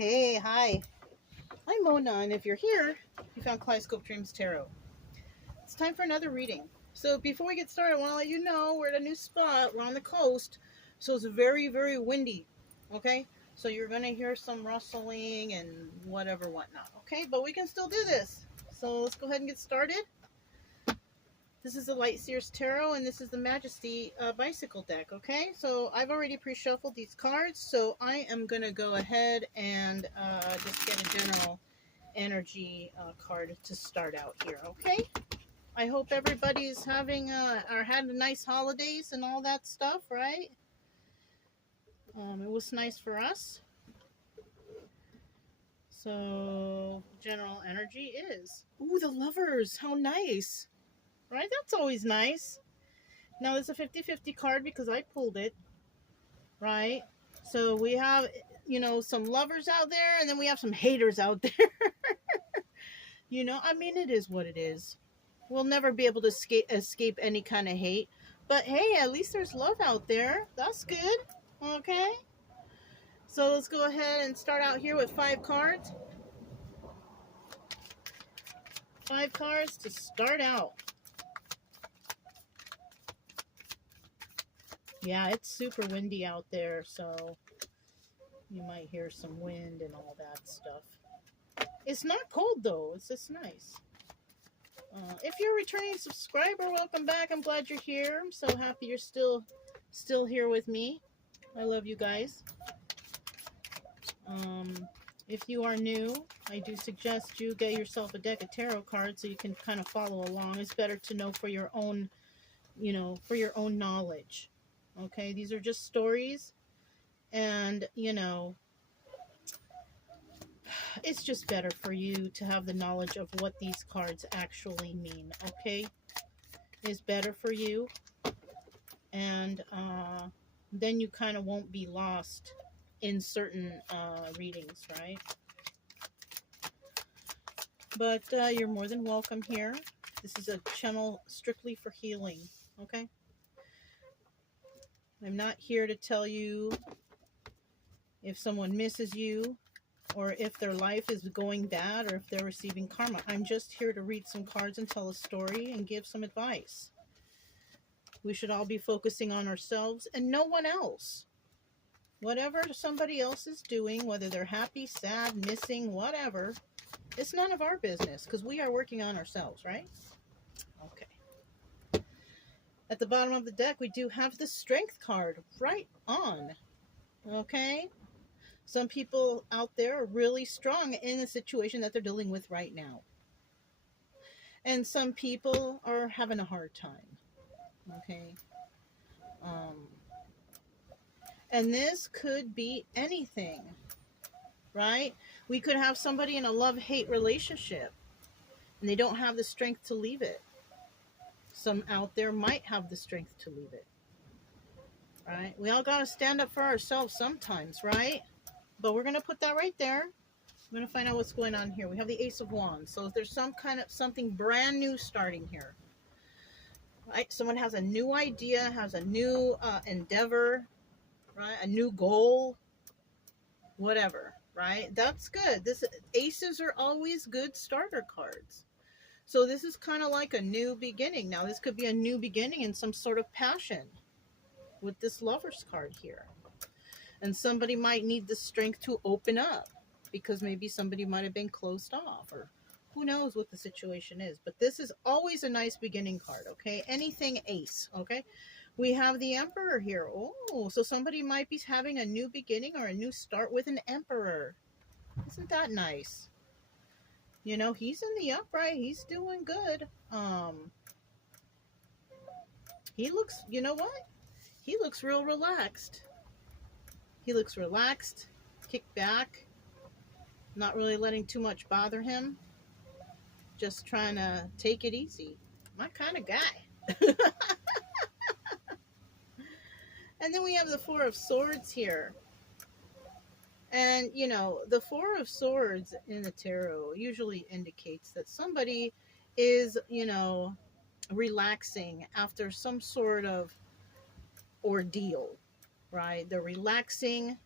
Hey, hi. I'm Mona, and if you're here, you found Kaleidoscope Dreams Tarot. It's time for another reading. So before we get started, I want to let you know we're at a new spot. We're on the coast, so it's very, very windy. Okay? So you're going to hear some rustling and whatever, whatnot. Okay? But we can still do this. So let's go ahead and get started. This is the Light Seers Tarot, and this is the Majesty Bicycle deck, okay? So I've already pre-shuffled these cards, so I am going to go ahead and just get a general energy card to start out here, okay? I hope everybody's having or had a nice holidays and all that stuff, right? It was nice for us. So general energy is, ooh, the Lovers, how nice. Right, that's always nice. Now, it's a 50-50 card because I pulled it, right? So we have, some lovers out there, and then we have some haters out there. I mean, it is what it is. We'll never be able to escape any kind of hate. But hey, at least there's love out there. That's good. Okay? So let's go ahead and start out here with 5 cards. 5 cards to start out. Yeah, it's super windy out there, so you might hear some wind and all that stuff. It's not cold, though. It's just nice. If you're a returning subscriber, welcome back. I'm glad you're here. I'm so happy you're still here with me. I love you guys. If you are new, I do suggest you get yourself a deck of tarot cards so you can kind of follow along. It's better to know for your own, for your own knowledge. Okay, these are just stories, and it's just better for you to have the knowledge of what these cards actually mean. Okay, it's better for you, and then you kind of won't be lost in certain readings, right? But you're more than welcome here. This is a channel strictly for healing. Okay, I'm not here to tell you if someone misses you or if their life is going bad or if they're receiving karma. I'm just here to read some cards and tell a story and give some advice. We should all be focusing on ourselves and no one else. Whatever somebody else is doing, whether they're happy, sad, missing, whatever, it's none of our business because we are working on ourselves, right? Okay. At the bottom of the deck, we do have the Strength card. Right on. Okay? Some people out there are really strong in the situation that they're dealing with right now. And some people are having a hard time. Okay? And this could be anything. Right? We could have somebody in a love-hate relationship and they don't have the strength to leave it. Some out there might have the strength to leave it. Right? We all got to stand up for ourselves sometimes, right? But we're going to put that right there. I'm going to find out what's going on here. We have the Ace of Wands. So if there's some kind of something brand new starting here, right? Someone has a new idea, has a new endeavor, right? A new goal, whatever, right? That's good. Aces are always good starter cards. So this is kind of like a new beginning. Now, this could be a new beginning in some sort of passion with this Lover's card here. And somebody might need the strength to open up because maybe somebody might have been closed off or who knows what the situation is. But this is always a nice beginning card, okay? Anything ace, okay? We have the Emperor here. Oh, so somebody might be having a new beginning or a new start with an Emperor. Isn't that nice? He's in the upright. He's doing good. He looks, you know what? He looks real relaxed. He looks relaxed, kicked back, not really letting too much bother him. Just trying to take it easy. My kind of guy. And then we have the Four of Swords here. And, the Four of Swords in the tarot usually indicates that somebody is, relaxing after some sort of ordeal, right? They're relaxing,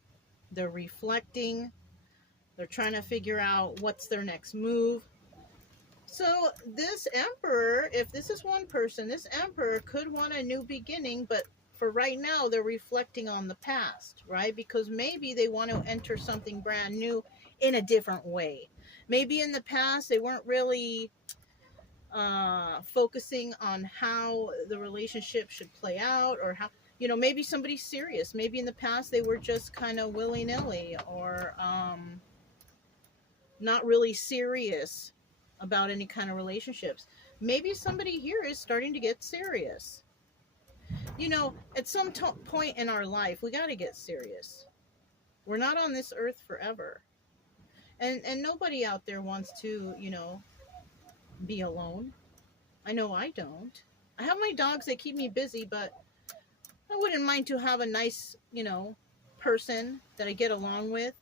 they're reflecting, They're trying to figure out what's their next move. So this emperor, if this is one person, this emperor could want a new beginning, but for right now, they're reflecting on the past, right? Because maybe they want to enter something brand new in a different way. Maybe in the past, they weren't really focusing on how the relationship should play out, or how, maybe somebody's serious. Maybe in the past, they were just kind of willy-nilly, or not really serious about any kind of relationships. Maybe somebody here is starting to get serious. At some point in our life, we got to get serious. We're not on this earth forever. And nobody out there wants to, be alone. I know I don't. I have my dogs that keep me busy, but I wouldn't mind to have a nice, person that I get along with,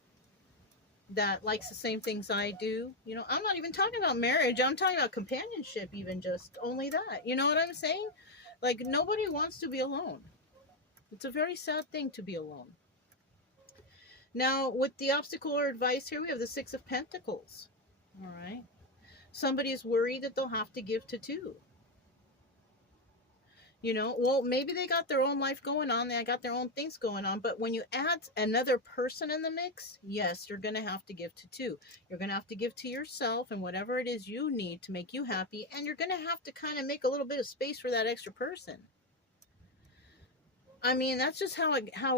that likes the same things I do. I'm not even talking about marriage. I'm talking about companionship, even just only that. You know what I'm saying? Like, nobody wants to be alone. It's a very sad thing to be alone. Now, with the obstacle or advice here, we have the Six of Pentacles. All right. Somebody is worried that they'll have to give to two. Well, maybe they got their own life going on. They got their own things going on. But when you add another person in the mix, yes, you're going to have to give to two. You're going to have to give to yourself and whatever it is you need to make you happy. And you're going to have to kind of make a little bit of space for that extra person. I mean, that's just how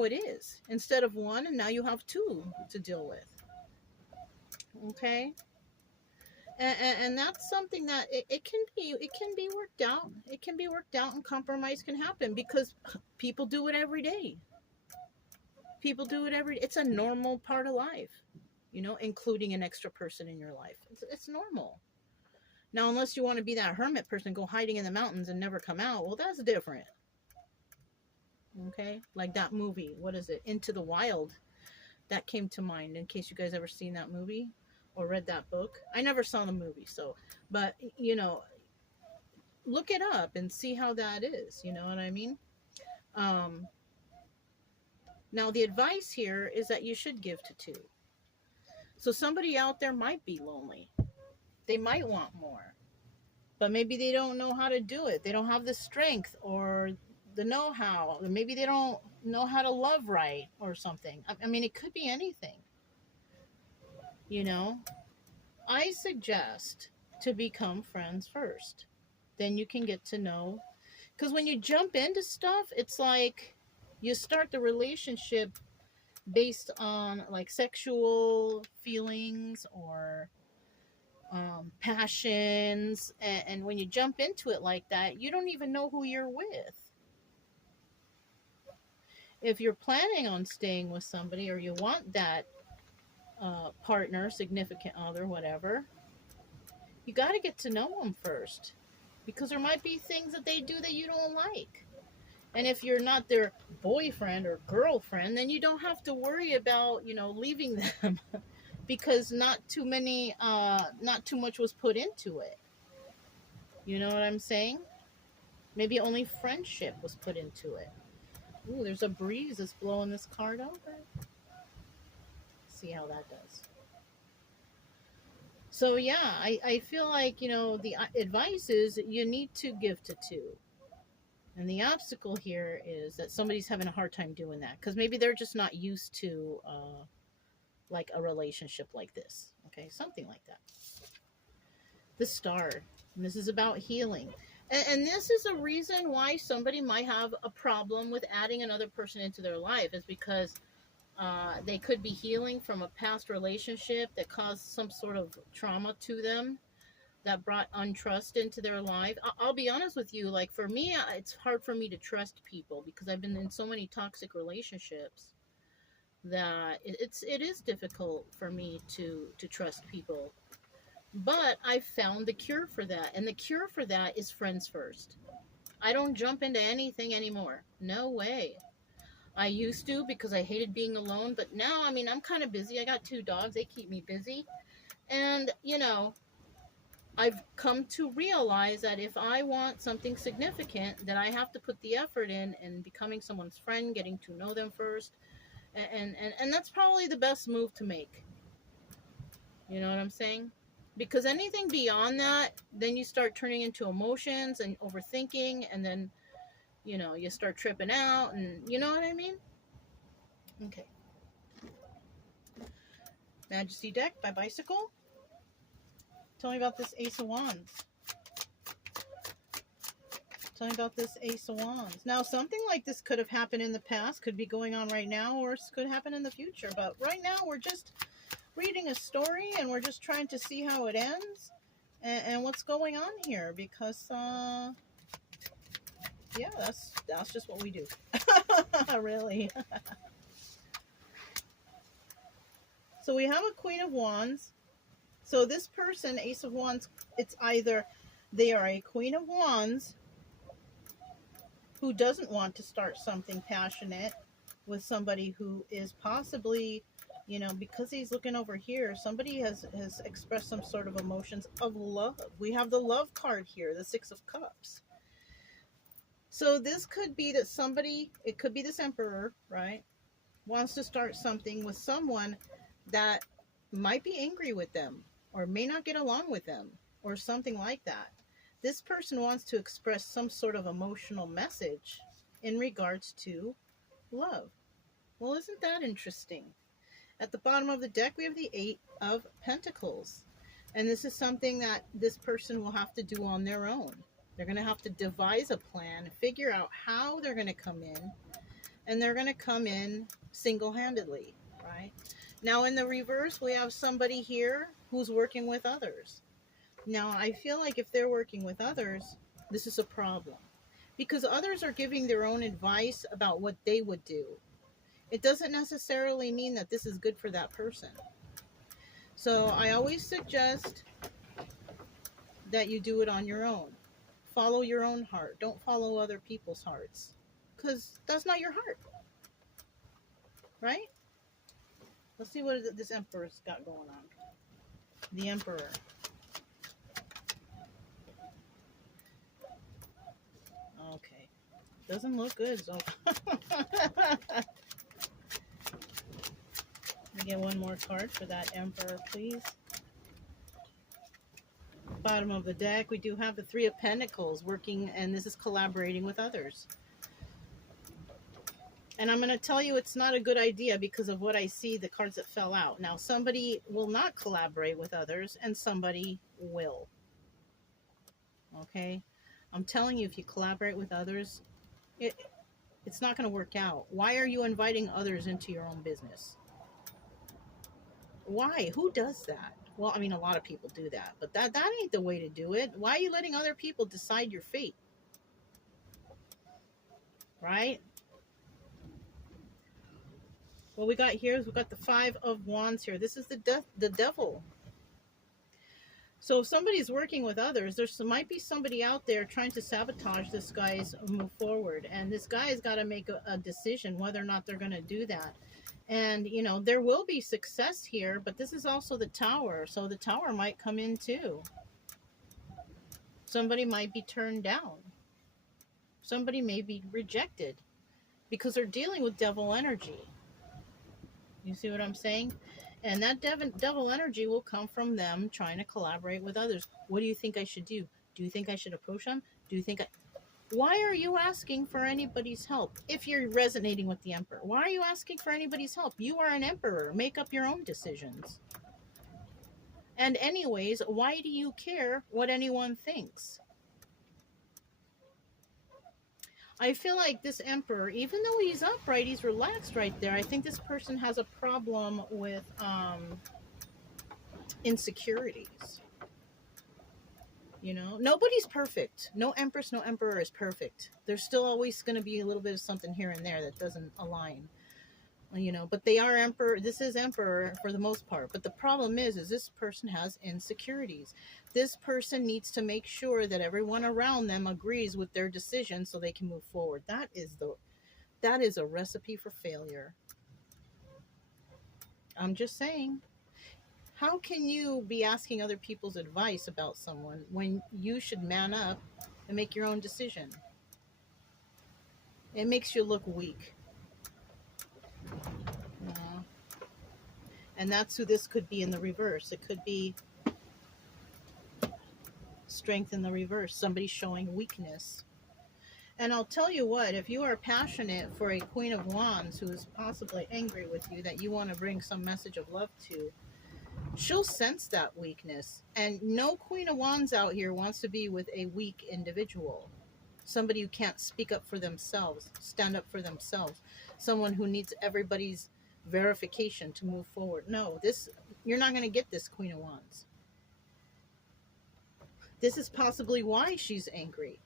it is. Instead of one, and now you have two to deal with. Okay? And that's something that it can be worked out. It can be worked out, and compromise can happen, because people do it every day. People do it every day. It's a normal part of life, including an extra person in your life. It's normal. Now, unless you want to be that hermit person, go hiding in the mountains and never come out, well, that's different. Okay? Like that movie, what is it? Into the Wild. That came to mind, in case you guys ever seen that movie or read that book. I never saw the movie, but look it up and see how that is. You know what I mean? Now, the advice here is that you should give to two. So somebody out there might be lonely. They might want more, but maybe they don't know how to do it. They don't have the strength or the know-how. Maybe they don't know how to love right or something. I mean, it could be anything. I suggest to become friends first. Then you can get to know. Because when you jump into stuff, it's like you start the relationship based on like sexual feelings or passions. And when you jump into it like that, you don't even know who you're with. If you're planning on staying with somebody, or you want that partner, significant other, whatever, you got to get to know them first, because there might be things that they do that you don't like. And if you're not their boyfriend or girlfriend, then you don't have to worry about leaving them because not too much was put into it. You know what I'm saying? Maybe only friendship was put into it. Ooh, there's a breeze that's blowing this card over. See how that does. So yeah, I feel like, the advice is you need to give to two. And the obstacle here is that somebody's having a hard time doing that, because maybe they're just not used to like a relationship like this. Okay, something like that. The Star. And this is about healing. And this is a reason why somebody might have a problem with adding another person into their life, is because they could be healing from a past relationship that caused some sort of trauma to them, that brought untrust into their life. I'll be honest with you, like for me, it's hard for me to trust people, because I've been in so many toxic relationships that it is difficult for me to trust people. But I found the cure for that, and the cure for that is friends first. I don't jump into anything anymore. No way. I used to, because I hated being alone, but now, I mean, I'm kind of busy. I got 2 dogs. They keep me busy. And, I've come to realize that if I want something significant, then I have to put the effort in becoming someone's friend, getting to know them first. And that's probably the best move to make. You know what I'm saying? Because anything beyond that, then you start turning into emotions and overthinking, and then, you know, you start tripping out, and you know what I mean? Okay. Majesty deck by Bicycle. Tell me about this Ace of Wands. Tell me about this Ace of Wands. Now, something like this could have happened in the past, could be going on right now, or could happen in the future. But right now, we're just reading a story, and we're just trying to see how it ends and what's going on here. Because, yeah, that's just what we do. Really. So we have a Queen of Wands. So this person, Ace of Wands, it's either they are a Queen of Wands who doesn't want to start something passionate with somebody who is possibly, you know, because he's looking over here, somebody has expressed some sort of emotions of love. We have the love card here, the Six of Cups. So this could be that somebody, it could be this Emperor, right, wants to start something with someone that might be angry with them or may not get along with them or something like that. This person wants to express some sort of emotional message in regards to love. Well, isn't that interesting? At the bottom of the deck, we have the Eight of Pentacles. And this is something that this person will have to do on their own. They're going to have to devise a plan, figure out how they're going to come in, and they're going to come in single-handedly, right? Now, in the reverse, we have somebody here who's working with others. Now, I feel like if they're working with others, this is a problem. Because others are giving their own advice about what they would do. It doesn't necessarily mean that this is good for that person. So I always suggest that you do it on your own. Follow your own heart. Don't follow other people's hearts. Because that's not your heart. Right? Let's see what this Emperor's got going on. The Emperor. Okay. Doesn't look good, so. Let me get one more card for that Emperor, please. Bottom of the deck, we do have the Three of Pentacles working, and this is collaborating with others. And I'm going to tell you it's not a good idea because of what I see, the cards that fell out. Now, somebody will not collaborate with others, and somebody will. Okay? I'm telling you, if you collaborate with others, it's not going to work out. Why are you inviting others into your own business? Why? Who does that? Well, I mean, a lot of people do that, but that ain't the way to do it. Why are you letting other people decide your fate? Right? What we got here is we got the Five of Wands here. This is the devil. So if somebody's working with others, there might be somebody out there trying to sabotage this guy's move forward. And this guy has got to make a decision whether or not they're going to do that. And, you know, there will be success here, but this is also the Tower. So the Tower might come in too. Somebody might be turned down. Somebody may be rejected because they're dealing with devil energy. You see what I'm saying? And that devil energy will come from them trying to collaborate with others. What do you think I should do? Do you think I should approach them? Do you think Why are you asking for anybody's help? If you're resonating with the Emperor, why are you asking for anybody's help? You are an Emperor. Make up your own decisions. And anyways, why do you care what anyone thinks? I feel like this Emperor, even though he's upright, he's relaxed right there. I think this person has a problem with insecurities. You know, nobody's perfect. No Empress, no Emperor is perfect. There's still always going to be a little bit of something here and there that doesn't align. You know, but they are Emperor. This is Emperor for the most part. But the problem is this person has insecurities. This person needs to make sure that everyone around them agrees with their decision so they can move forward. That is a recipe for failure. I'm just saying. How can you be asking other people's advice about someone when you should man up and make your own decision? It makes you look weak. And that's who this could be in the reverse. It could be strength in the reverse. Somebody showing weakness. And I'll tell you what, if you are passionate for a Queen of Wands who is possibly angry with you, that you want to bring some message of love to, she'll sense that weakness. And no Queen of Wands out here wants to be with a weak individual. Somebody who can't speak up for themselves, stand up for themselves. Someone who needs everybody's verification to move forward. No, you're not going to get this Queen of Wands. This is possibly why she's angry.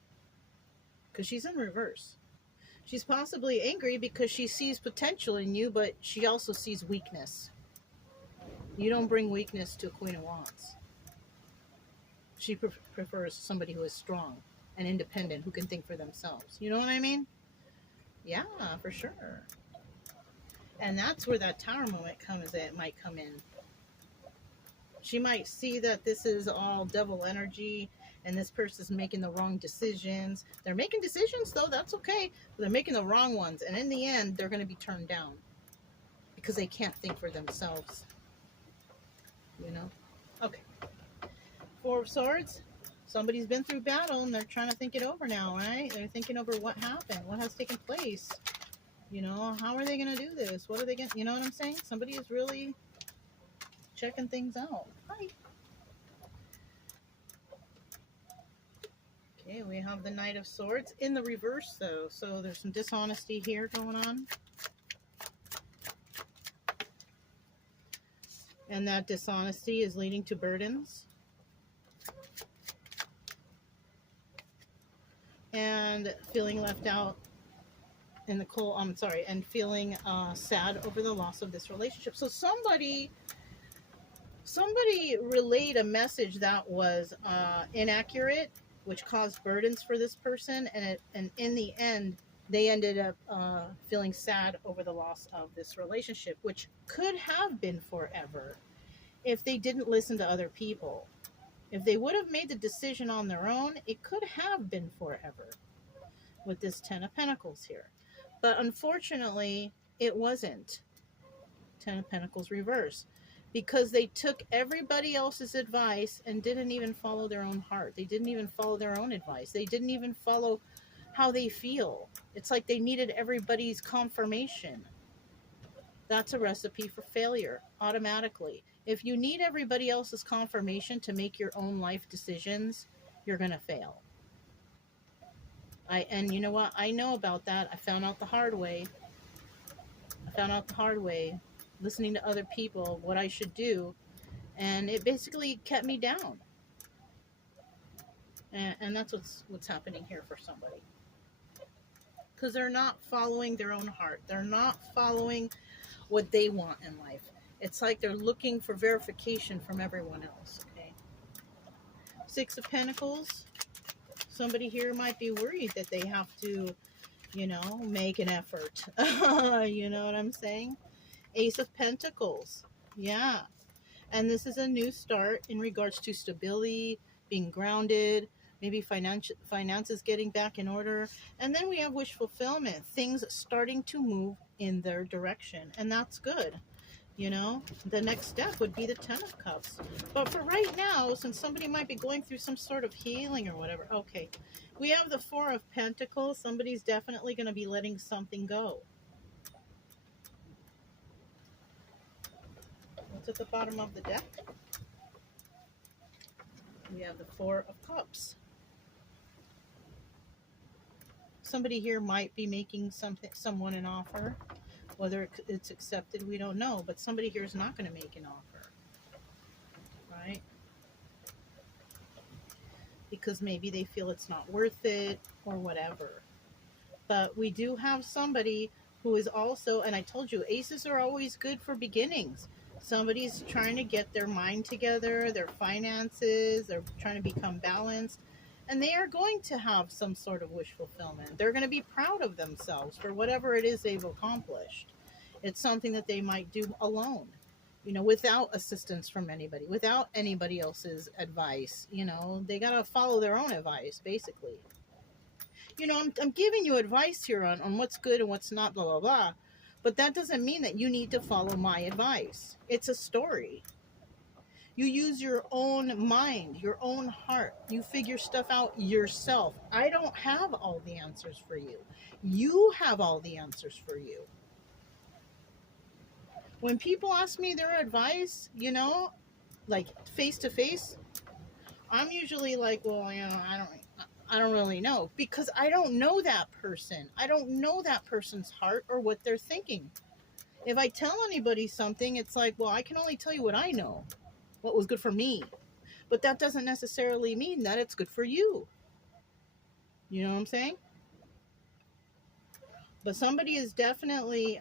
Because she's in reverse. She's possibly angry because she sees potential in you, but she also sees weakness. You don't bring weakness to a Queen of Wands. She prefers somebody who is strong and independent, who can think for themselves. You know what I mean? Yeah, for sure. And that's where that Tower moment might come in. She might see that this is all devil energy and this person's making the wrong decisions. They're making decisions, though. That's okay. But they're making the wrong ones. And in the end, they're going to be turned down because they can't think for themselves. You know? Okay. Four of Swords. Somebody's been through battle and they're trying to think it over now, right? They're thinking over what happened, what has taken place. You know, how are they going to do this? What are they going to, you know what I'm saying? Somebody is really checking things out. Hi. Okay, we have the Knight of Swords in the reverse, though. So there's some dishonesty here going on. And that dishonesty is leading to burdens. And feeling left out in the cold, and feeling sad over the loss of this relationship. So somebody relayed a message that was inaccurate, which caused burdens for this person, and in the end, they ended up feeling sad over the loss of this relationship, which could have been forever if they didn't listen to other people. If they would have made the decision on their own, it could have been forever with this Ten of Pentacles here. But unfortunately, it wasn't. Ten of Pentacles reverse. Because they took everybody else's advice and didn't even follow their own heart. They didn't even follow their own advice. They didn't even follow how they feel. It's like they needed everybody's confirmation. That's a recipe for failure, automatically. If you need everybody else's confirmation to make your own life decisions, you're going to fail. And you know what? I know about that. I found out the hard way. Listening to other people, what I should do. And it basically kept me down. And that's what's happening here for somebody. Because they're not following their own heart. They're not following what they want in life. It's like they're looking for verification from everyone else, okay? Six of Pentacles. Somebody here might be worried that they have to, make an effort. You know what I'm saying? Ace of Pentacles. Yeah. And this is a new start in regards to stability, being grounded, maybe finances getting back in order. And then we have wish fulfillment, things starting to move in their direction. And that's good. The next step would be the Ten of Cups. But for right now, since somebody might be going through some sort of healing or whatever, okay, we have the Four of Pentacles. Somebody's definitely going to be letting something go. What's at the bottom of the deck? We have the Four of Cups. Somebody here might be making someone an offer. Whether it's accepted, we don't know. But somebody here is not going to make an offer. Right? Because maybe they feel it's not worth it or whatever. But we do have somebody who is also, and I told you, aces are always good for beginnings. Somebody's trying to get their mind together, their finances, they're trying to become balanced. And they are going to have some sort of wish fulfillment. They're going to be proud of themselves for whatever it is they've accomplished. It's something that they might do alone, without assistance from anybody, without anybody else's advice. They got to follow their own advice, basically. I'm giving you advice here on what's good and what's not, blah, blah, blah. But that doesn't mean that you need to follow my advice. It's a story. You use your own mind, your own heart. You figure stuff out yourself. I don't have all the answers for you. You have all the answers for you. When people ask me their advice, like face to face, I'm usually like, well, I don't really know, because I don't know that person. I don't know that person's heart or what they're thinking. If I tell anybody something, it's like, well, I can only tell you what I know, what was good for me. But that doesn't necessarily mean that it's good for you. You know what I'm saying? But somebody is definitely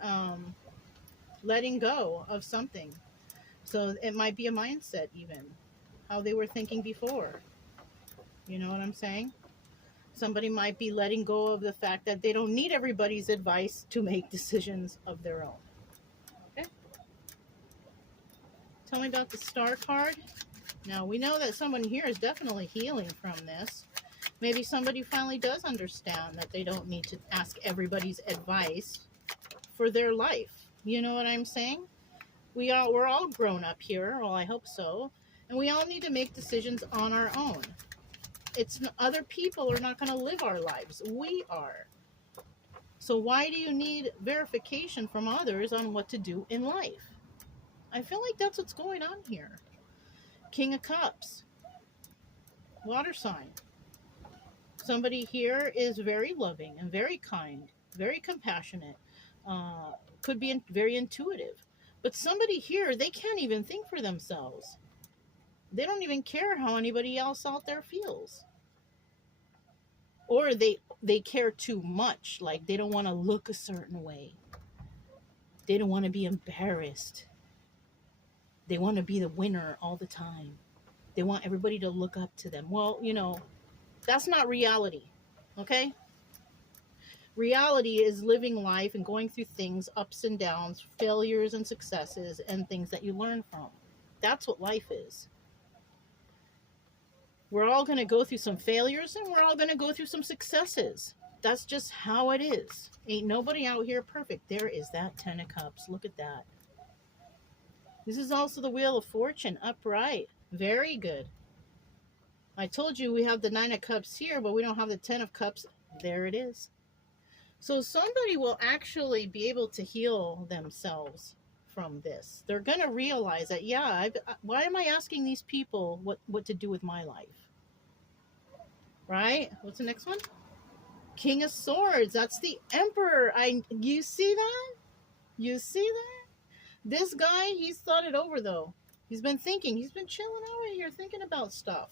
letting go of something. So it might be a mindset, even how they were thinking before. You know what I'm saying? Somebody might be letting go of the fact that they don't need everybody's advice to make decisions of their own. Okay? Tell me about the Star card. Now, we know that someone here is definitely healing from this. Maybe somebody finally does understand that they don't need to ask everybody's advice for their life. You know what I'm saying? We're all grown up here. Well, I hope so. And we all need to make decisions on our own. Other people are not going to live our lives. We are. So why do you need verification from others on what to do in life? I feel like that's what's going on here. King of Cups. Water sign. Somebody here is very loving and very kind, very compassionate, could be very intuitive. But somebody here, they can't even think for themselves. They don't even care how anybody else out there feels. Or they care too much, like they don't want to look a certain way. They don't want to be embarrassed. They want to be the winner all the time. They want everybody to look up to them. Well, that's not reality, okay? Reality is living life and going through things, ups and downs, failures and successes, and things that you learn from. That's what life is. We're all going to go through some failures, and we're all going to go through some successes. That's just how it is. Ain't nobody out here perfect. There is that 10 of Cups. Look at that. This is also the Wheel of Fortune, upright. Very good. I told you we have the 9 of Cups here, but we don't have the 10 of Cups. There it is. So somebody will actually be able to heal themselves from this. They're going to realize that, why am I asking these people what to do with my life? Right? What's the next one? King of Swords. That's the Emperor. You see that? You see that? This guy, he's thought it over, though. He's been thinking. He's been chilling out here thinking about stuff.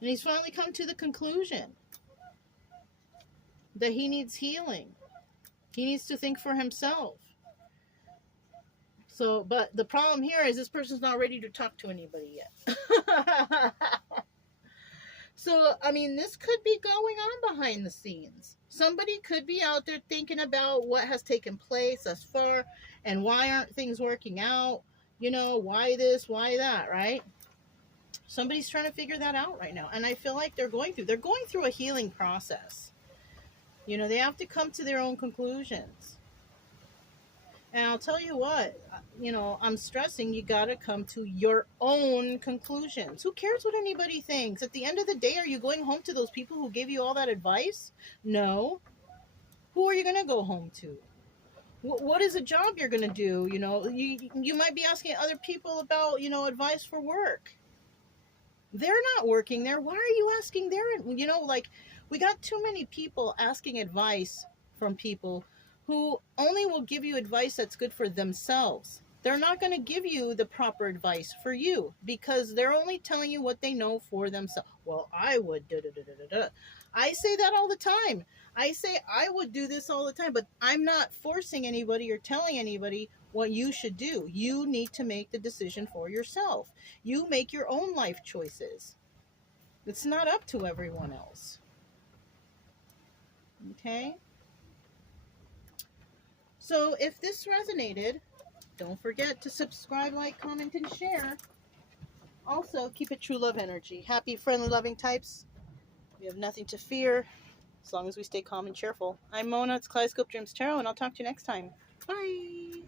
And he's finally come to the conclusion that he needs healing. He needs to think for himself. So, but the problem here is this person's not ready to talk to anybody yet. So, I mean, this could be going on behind the scenes. Somebody could be out there thinking about what has taken place thus far and why aren't things working out. Why this, why that, right? Somebody's trying to figure that out right now. And I feel like they're going through a healing process. They have to come to their own conclusions. And I'll tell you what, I'm stressing you got to come to your own conclusions. Who cares what anybody thinks? At the end of the day, are you going home to those people who gave you all that advice? No. Who are you going to go home to? What is a job you're going to do? You might be asking other people about, advice for work. They're not working there. Why are you asking their, we got too many people asking advice from people who only will give you advice that's good for themselves. They're not going to give you the proper advice for you because they're only telling you what they know for themselves. Well, I would I say that all the time. I say I would do this all the time, but I'm not forcing anybody or telling anybody what you should do. You need to make the decision for yourself. You make your own life choices. It's not up to everyone else. Okay? So if this resonated, don't forget to subscribe, like, comment, and share. Also, keep it true love energy. Happy, friendly, loving types. We have nothing to fear as long as we stay calm and cheerful. I'm Mona. It's Kaleidoscope Dreams Tarot, and I'll talk to you next time. Bye.